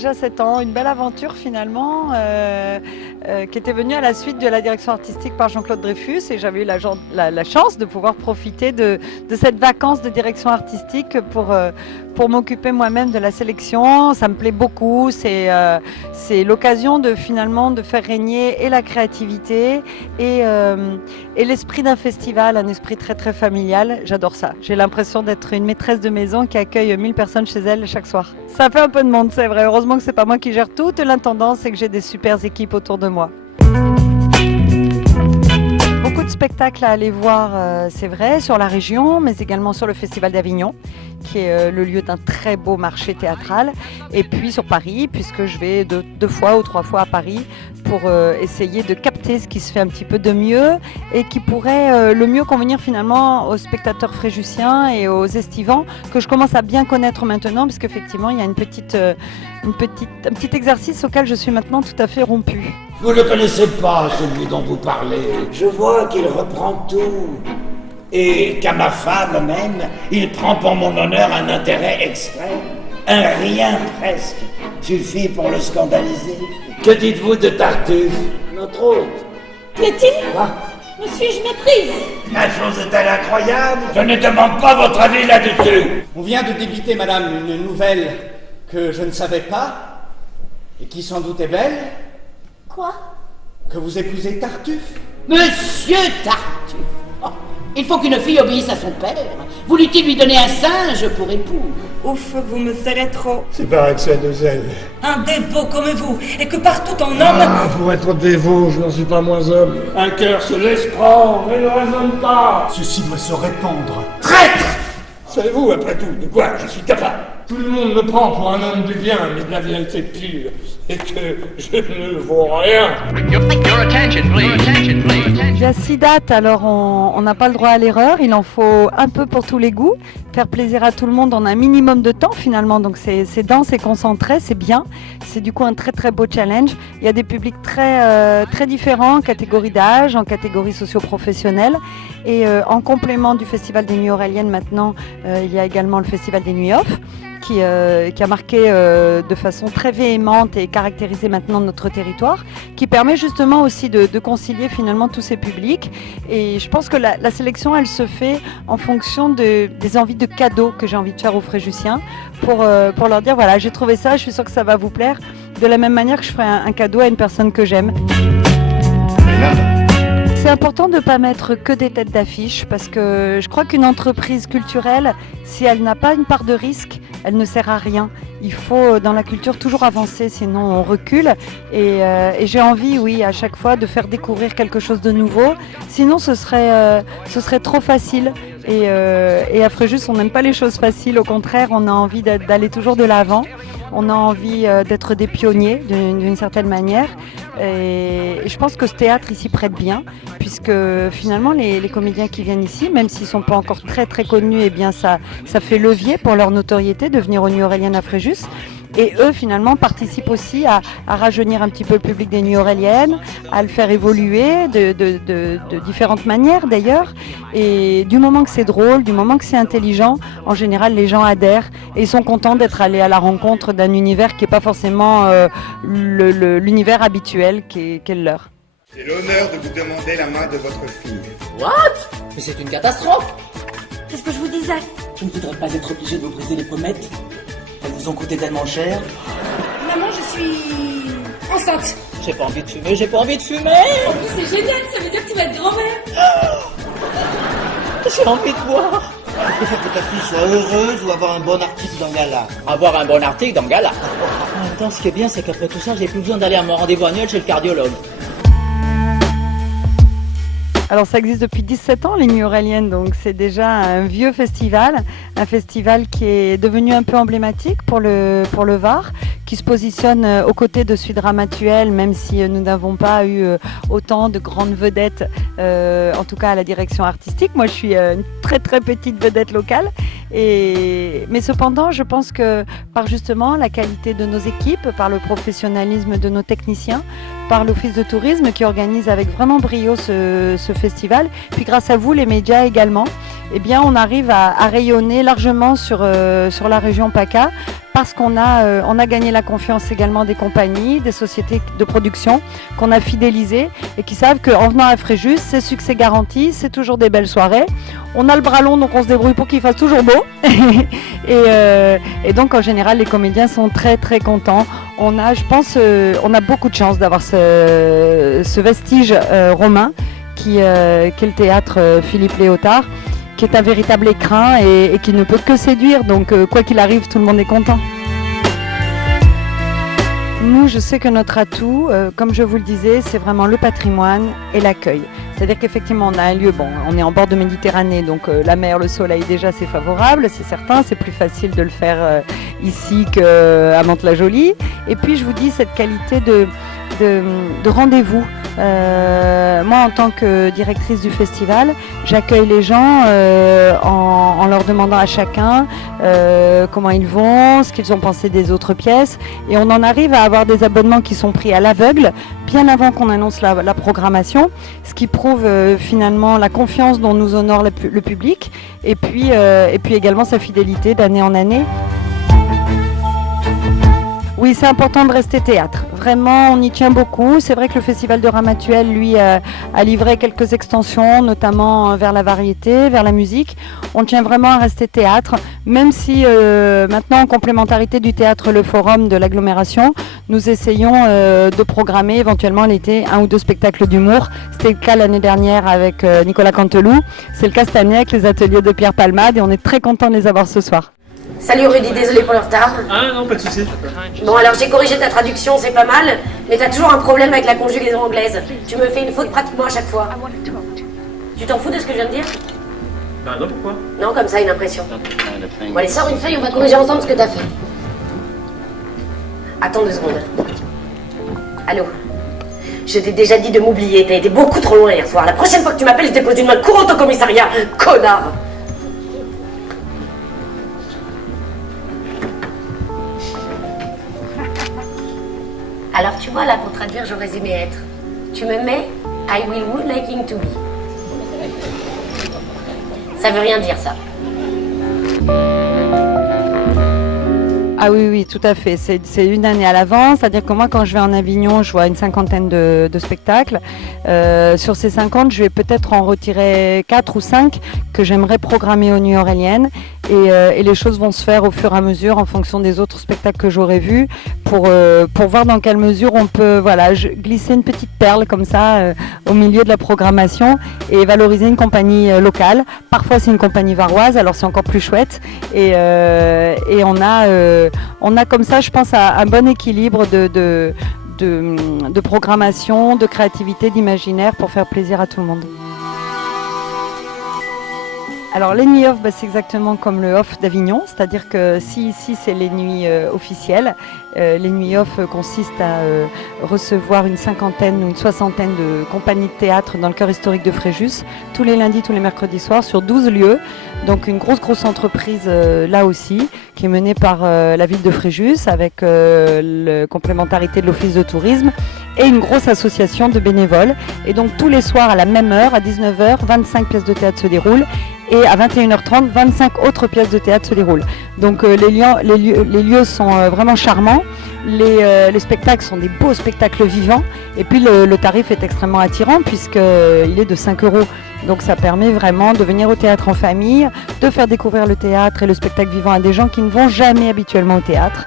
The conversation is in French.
déjà 7 ans, une belle aventure finalement qui était venue à la suite de la direction artistique par Jean-Claude Dreyfus et j'avais eu la chance de pouvoir profiter de cette vacance de direction artistique pour m'occuper moi-même de la sélection. Ça me plaît beaucoup, c'est l'occasion de finalement de faire régner et la créativité et l'esprit d'un festival, un esprit très très familial. J'adore ça, j'ai l'impression d'être une maîtresse de maison qui accueille 1000 personnes chez elle chaque soir. Ça fait un peu de monde, c'est vrai. Heureusement que c'est pas moi qui gère toute l'intendance et que j'ai des super équipes autour de moi. Beaucoup de spectacles à aller voir, c'est vrai, sur la région, mais également sur le Festival d'Avignon, qui est le lieu d'un très beau marché théâtral. Et puis sur Paris, puisque je vais 2 fois ou 3 fois à Paris pour essayer de capter ce qui se fait un petit peu de mieux et qui pourrait le mieux convenir finalement aux spectateurs fréjussiens et aux estivants que je commence à bien connaître maintenant, parce qu'effectivement il y a un petit exercice auquel je suis maintenant tout à fait rompue. Vous ne connaissez pas celui dont vous parlez. Je vois qu'il reprend tout. Et qu'à ma femme même, il prend pour mon honneur un intérêt extrême. Un rien presque suffit pour le scandaliser. Que dites-vous de Tartuffe, notre hôte? Plaît-il? Quoi? Monsieur, je méprise. La chose est-elle incroyable? Je ne demande pas votre avis là-dessus. On vient de débiter, madame, une nouvelle que je ne savais pas et qui sans doute est belle. Quoi? Que vous épousez Tartuffe. Monsieur Tartuffe! Oh, il faut qu'une fille obéisse à son père. Voulut-il lui donner un singe pour époux? Ouf, vous me serrez trop. C'est pareil que c'est de zèle. Un dévot comme vous, et que partout en homme... Ah, pour être dévot, je n'en suis pas moins homme. Un cœur se laisse prendre et ne raisonne pas. Ceci doit se répandre. Traître! Savez-vous, après tout, de quoi je suis capable? Tout le monde me prend pour un homme du bien, mais de la vérité pure, et que je ne vaux rien. Il y a 6 dates, alors on n'a pas le droit à l'erreur, il en faut un peu pour tous les goûts. Faire plaisir à tout le monde en un minimum de temps finalement, donc c'est dense et concentré, c'est bien. C'est du coup un très très beau challenge. Il y a des publics très différents, en catégorie d'âge, en catégorie socio-professionnelle. Et en complément du Festival des Nuits Auréliennes maintenant, il y a également le Festival des Nuits Off, qui a marqué de façon très véhémente et caractérisé maintenant notre territoire, qui permet justement aussi de concilier finalement tous ces publics. Et je pense que la sélection, elle se fait en fonction des envies de cadeaux que j'ai envie de faire aux Fréjussiens, pour leur dire voilà, j'ai trouvé ça, je suis sûre que ça va vous plaire, de la même manière que je ferai un cadeau à une personne que j'aime. C'est important de ne pas mettre que des têtes d'affiche, parce que je crois qu'une entreprise culturelle, si elle n'a pas une part de risque, elle ne sert à rien. Il faut dans la culture toujours avancer, sinon on recule. Et j'ai envie, oui, à chaque fois de faire découvrir quelque chose de nouveau. Sinon ce serait trop facile. Et à Fréjus, on n'aime pas les choses faciles. Au contraire, on a envie d'aller toujours de l'avant. On a envie d'être des pionniers d'une certaine manière. Et je pense que ce théâtre ici prête bien, puisque finalement les comédiens qui viennent ici, même s'ils ne sont pas encore très très connus, eh bien ça fait levier pour leur notoriété de venir aux Nuits Auréliennes à Fréjus. Et eux, finalement, participent aussi à rajeunir un petit peu le public des Nuits Auréliennes, à le faire évoluer de différentes manières d'ailleurs. Et du moment que c'est drôle, du moment que c'est intelligent, en général, les gens adhèrent et ils sont contents d'être allés à la rencontre d'un univers qui n'est pas forcément l'univers habituel qui est le leur. J'ai l'honneur de vous demander la main de votre fille. What? Mais c'est une catastrophe! Qu'est-ce que je vous disais? Je ne voudrais pas être obligé de vous briser les pommettes. Elles vous ont coûté tellement cher. Maman, je suis enceinte. J'ai pas envie de fumer, j'ai pas envie de fumer. En plus, c'est génial, ça veut dire que tu vas être grand-mère. J'ai envie de boire. Tu préfères que ta fille soit heureuse ou avoir un bon article dans Gala? Avoir un bon article dans Gala. En même temps, ce qui est bien, c'est qu'après tout ça, j'ai plus besoin d'aller à mon rendez-vous annuel chez le cardiologue. Alors ça existe depuis 17 ans, les Nuits Auréliennes, donc c'est déjà un vieux festival, un festival qui est devenu un peu emblématique pour le Var, qui se positionne aux côtés de celui de Ramatuelle, même si nous n'avons pas eu autant de grandes vedettes, en tout cas à la direction artistique. Moi je suis une très très petite vedette locale, mais cependant je pense que par justement la qualité de nos équipes, par le professionnalisme de nos techniciens, par l'Office de tourisme qui organise avec vraiment brio ce festival, puis grâce à vous les médias également, eh bien on arrive à rayonner largement sur la région PACA parce qu'on a gagné la confiance également des compagnies, des sociétés de production qu'on a fidélisées et qui savent qu'en venant à Fréjus, c'est succès garanti, c'est toujours des belles soirées. On a le bras long, donc on se débrouille pour qu'il fasse toujours beau. et donc en général, les comédiens sont très très contents. On a, je pense, on a beaucoup de chance d'avoir ce vestige romain qui est le théâtre Philippe Léotard, qui est un véritable écrin et qui ne peut que séduire. Donc quoi qu'il arrive, tout le monde est content. Nous, je sais que notre atout, comme je vous le disais, c'est vraiment le patrimoine et l'accueil. C'est-à-dire qu'effectivement, on a un lieu, bon, on est en bord de Méditerranée, donc la mer, le soleil, déjà, c'est favorable, c'est certain. C'est plus facile de le faire ici qu'à Mantes-la-Jolie. Et puis, je vous dis, cette qualité de rendez-vous. Moi, en tant que directrice du festival, j'accueille les gens en leur demandant à chacun comment ils vont, ce qu'ils ont pensé des autres pièces. Et on en arrive à avoir des abonnements qui sont pris à l'aveugle, bien avant qu'on annonce la programmation, ce qui prouve finalement la confiance dont nous honore le public et puis également sa fidélité d'année en année. Oui, c'est important de rester théâtre. Vraiment, on y tient beaucoup. C'est vrai que le Festival de Ramatuelle, lui, a livré quelques extensions, notamment vers la variété, vers la musique. On tient vraiment à rester théâtre, même si maintenant, en complémentarité du théâtre Le Forum de l'agglomération, nous essayons de programmer éventuellement l'été 1 ou 2 spectacles d'humour. C'était le cas l'année dernière avec Nicolas Canteloup. C'est le cas cette année avec les ateliers de Pierre Palmade et on est très content de les avoir ce soir. Salut Rudy, désolé pour le retard. Ah non, pas de soucis. Bon alors j'ai corrigé ta traduction, c'est pas mal, mais t'as toujours un problème avec la conjugaison anglaise. Tu me fais une faute pratiquement à chaque fois. Tu t'en fous de ce que je viens de dire? Bah non, pourquoi? Non, comme ça, une impression. Bon allez, sors une feuille, on va corriger ensemble ce que t'as fait. Attends 2 secondes. Allô? Je t'ai déjà dit de m'oublier, t'as été beaucoup trop loin hier soir. La prochaine fois que tu m'appelles, je dépose une main courante au commissariat, connard! Alors tu vois là, pour traduire, j'aurais aimé être. Tu me mets I will would liking to be. Ça veut rien dire ça. Ah oui, oui, tout à fait. C'est une année à l'avance. C'est-à-dire que moi, quand je vais en Avignon, je vois une 50aine de spectacles. Sur ces 50, je vais peut-être en retirer 4 ou 5 que j'aimerais programmer aux Nuits Auréliennes. Et les choses vont se faire au fur et à mesure en fonction des autres spectacles que j'aurai vus pour voir dans quelle mesure on peut glisser une petite perle comme ça au milieu de la programmation et valoriser une compagnie locale. Parfois c'est une compagnie varoise, alors c'est encore plus chouette et on a comme ça, je pense, un bon équilibre de programmation, de créativité, d'imaginaire pour faire plaisir à tout le monde. Alors les nuits off, c'est exactement comme le off d'Avignon, c'est-à-dire que si ici c'est les nuits officielles, les nuits off consistent à recevoir une 50aine ou une 60aine de compagnies de théâtre dans le cœur historique de Fréjus, tous les lundis, tous les mercredis soirs, sur 12 lieux. Donc une grosse entreprise là aussi, qui est menée par la ville de Fréjus avec la complémentarité de l'office de tourisme et une grosse association de bénévoles. Et donc tous les soirs à la même heure, à 19h, 25 pièces de théâtre se déroulent. Et à 21h30, 25 autres pièces de théâtre se déroulent. Donc les lieux sont vraiment charmants. Les spectacles sont des beaux spectacles vivants. Et puis le tarif est extrêmement attirant puisqu'il est de 5 €. Donc ça permet vraiment de venir au théâtre en famille, de faire découvrir le théâtre et le spectacle vivant à des gens qui ne vont jamais habituellement au théâtre.